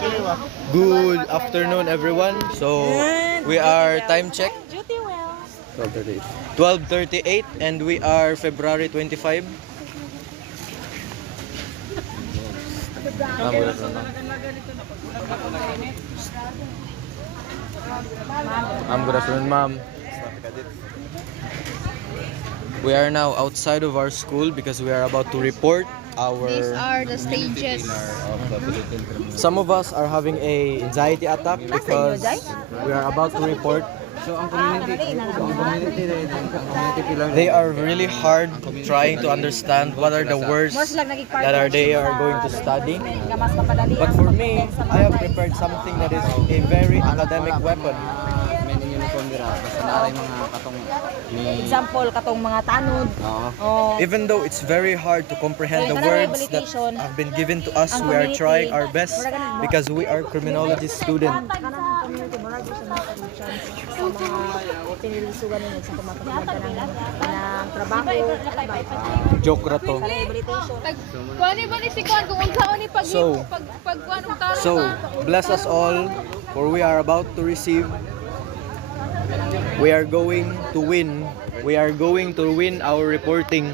Good afternoon, everyone. So we are time check 12:38 and we are February 25. Ma'am, good afternoon, ma'am. Ma'am, good afternoon, ma'am. We are now outside of our school because we are about to report These our... are the stages. Some of us are having a anxiety attack because we are about to report. So ang community They are really hard trying to understand what are the words that they are going to study. But for me, I have prepared something that is a very academic weapon. Example, katong mga tanod. Even though it's very hard to comprehend the words that have been given to us, we are trying our best because we are criminology students. Joke ra to. So, bless us all for we are about to receive. We are going to win. We are going to win our reporting.